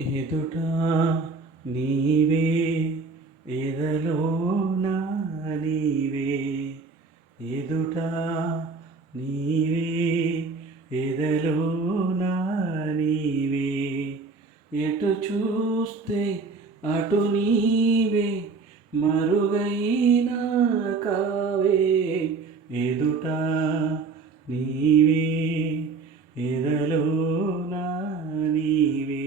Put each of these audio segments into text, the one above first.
ఎదుట నీవే ఎదలోన నీవే ఎదుట నీవే ఎదలోన నీవే ఎటు చూస్తే అటు నీవే మరుగైనా కావే ఎదుట నీవే ఎదలోన నీవే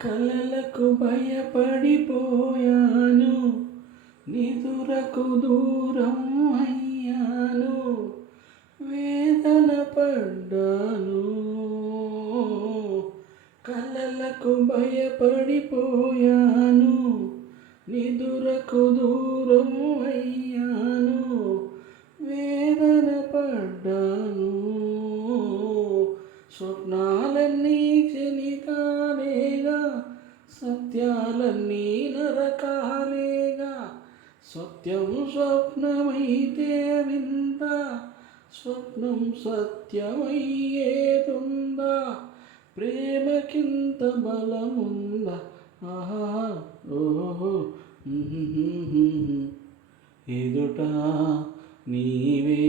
కలలకు భయపడిపోయాను నిదురకు దూరం అయ్యాను వేదన పడ్డాను కలలకు భయపడిపోయాను నిదురకు దూరం అయ్యాను వేదన పడ్డాను స్వప్నాలన్నీ క్షణికాలేగా సత్యాలన్నీ నరకాలేగా సత్యం స్వప్నమైతే వింత స్వప్నం సత్యమయ్యేదుందా ప్రేమకింత బలముందా ఆహా ఓహో ఎదుట నీవే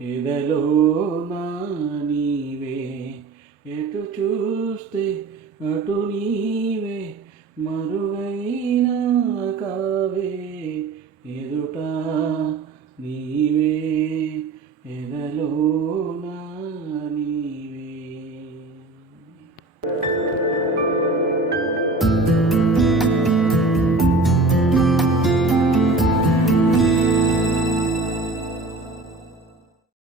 ఎదలోన నీవే ఎటు చూస్తే అటు నీ